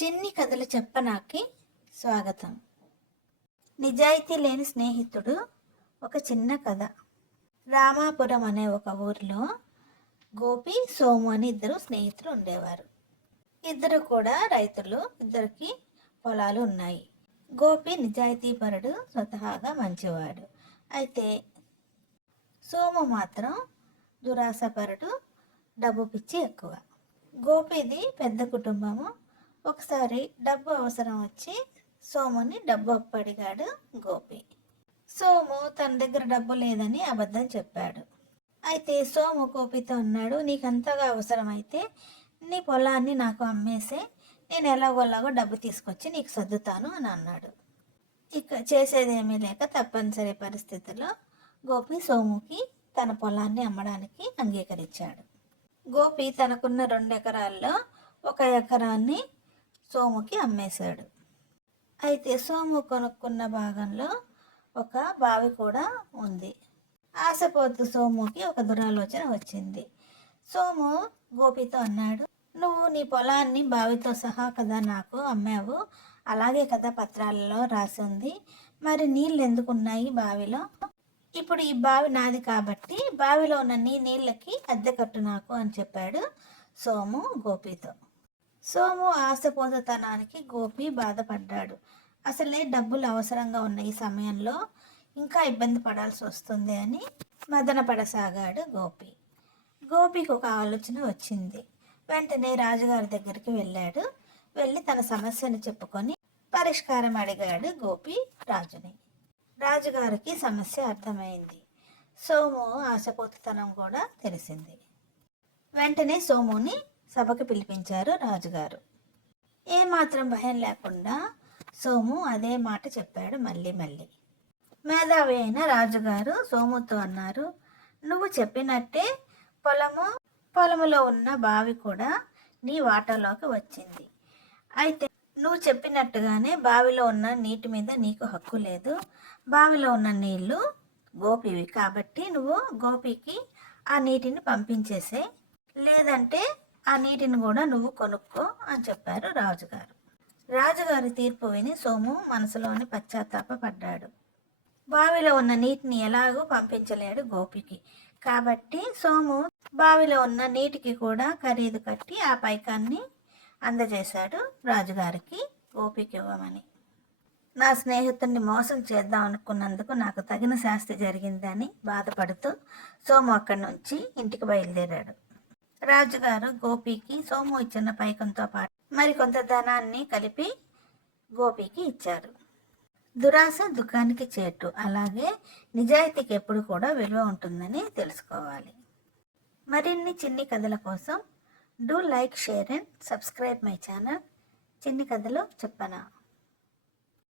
చిన్ని కథలు చెప్పనాకి స్వాగతం. నిజాయితీ లేని స్నేహితుడు. ఒక చిన్న కథ. రామాపురం అనే ఒక ఊరిలో గోపి, సోము అని ఇద్దరు స్నేహితులు ఉండేవారు. ఇద్దరు కూడా రైతులు. ఇద్దరికి పొలాలు ఉన్నాయి. గోపి నిజాయితీపరుడు, స్వతహాగా మంచివాడు. అయితే సోము మాత్రం దురాశపరుడు, డబ్బు పిచ్చి ఎక్కువ. గోపిది పెద్ద కుటుంబము. ఒకసారి డబ్బు అవసరం వచ్చి సోముని డబ్బు అప్పడిగాడు గోపి. సోము తన దగ్గర డబ్బు లేదని అబద్ధం చెప్పాడు. అయితే సోము గోపితో అన్నాడు, నీకంతగా అవసరమైతే నీ పొలాన్ని నాకు అమ్మేసే, నేను ఎలాగోలాగో డబ్బు తీసుకొచ్చి నీకు సర్దుతాను అని అన్నాడు. ఇక చేసేదేమీ లేక తప్పనిసరి పరిస్థితుల్లో గోపి సోముకి తన పొలాన్ని అమ్మడానికి అంగీకరించాడు. గోపి తనకున్న 2 ఎకరాల్లో 1 ఎకరాన్ని సోముకి అమ్మేశాడు. అయితే సోము కొనుక్కున్న భాగంలో ఒక బావి కూడా ఉంది. ఆశపోతు సోముకి ఒక దురాలోచన వచ్చింది. సోము గోపితో అన్నాడు, నువ్వు నీ పొలాన్ని బావితో సహా కదా నాకు అమ్మావు, అలాగే కదా పత్రాలలో రాసి ఉంది, మరి నీళ్ళు ఎందుకున్నాయి బావిలో? ఇప్పుడు ఈ బావి నాది కాబట్టి బావిలో ఉన్న నీ నీళ్ళకి అద్దె కట్టు నాకు అని చెప్పాడు సోము గోపితో. సోము ఆశపోతనానికి గోపి బాధపడ్డాడు. అసలే డబ్బులు అవసరంగా ఉన్న ఈ సమయంలో ఇంకా ఇబ్బంది పడాల్సి వస్తుంది అని మదన పడసాగాడు గోపి. గోపికి ఒక ఆలోచన వచ్చింది. వెంటనే రాజుగారి దగ్గరికి వెళ్ళాడు. వెళ్ళి తన సమస్యను చెప్పుకొని పరిష్కారం అడిగాడు గోపి రాజుని. రాజుగారికి సమస్య అర్థమైంది. సోము ఆశపోతనం కూడా తెలిసింది. వెంటనే సోముని సభకు పిలిపించారు రాజుగారు. ఏమాత్రం భయం లేకుండా సోము అదే మాట చెప్పాడు మళ్ళీ. మేధావి అయిన రాజుగారు సోముతో అన్నారు, నువ్వు చెప్పినట్టే పొలములో ఉన్న బావి కూడా నీ వాటాలోకి వచ్చింది. అయితే నువ్వు చెప్పినట్టుగానే బావిలో ఉన్న నీటి మీద నీకు హక్కు లేదు. బావిలో ఉన్న నీళ్లు గోపివి కాబట్టి నువ్వు గోపికి ఆ నీటిని పంపించేసే, లేదంటే ఆ నీటిని కూడా నువ్వు కొనుక్కో అని చెప్పారు రాజుగారు. రాజుగారి తీర్పు విని సోము మనసులోని పశ్చాత్తాపడ్డాడు. బావిలో ఉన్న నీటిని ఎలాగూ పంపించలేడు గోపికి, కాబట్టి సోము బావిలో ఉన్న నీటికి కూడా ఖరీదు కట్టి ఆ పైకాన్ని అందజేశాడు రాజుగారికి గోపికి ఇవ్వమని. నా స్నేహితుడిని మోసం చేద్దాం అనుకున్నందుకు నాకు తగిన శాస్తి జరిగిందని బాధపడుతూ సోము అక్కడి నుంచి ఇంటికి బయలుదేరాడు. రాజుగారు గోపికి సోము ఇచ్చిన పైకంతో పాటు మరికొంత ధనాన్ని కలిపి గోపికి ఇచ్చారు. దురాశ దుఃఖానికి చేటు, అలాగే నిజాయితీకి ఎప్పుడు కూడా విలువ ఉంటుందని తెలుసుకోవాలి. మరిన్ని చిన్ని కథల కోసం do like, share and subscribe my channel చిన్ని కథలు చెప్పనా.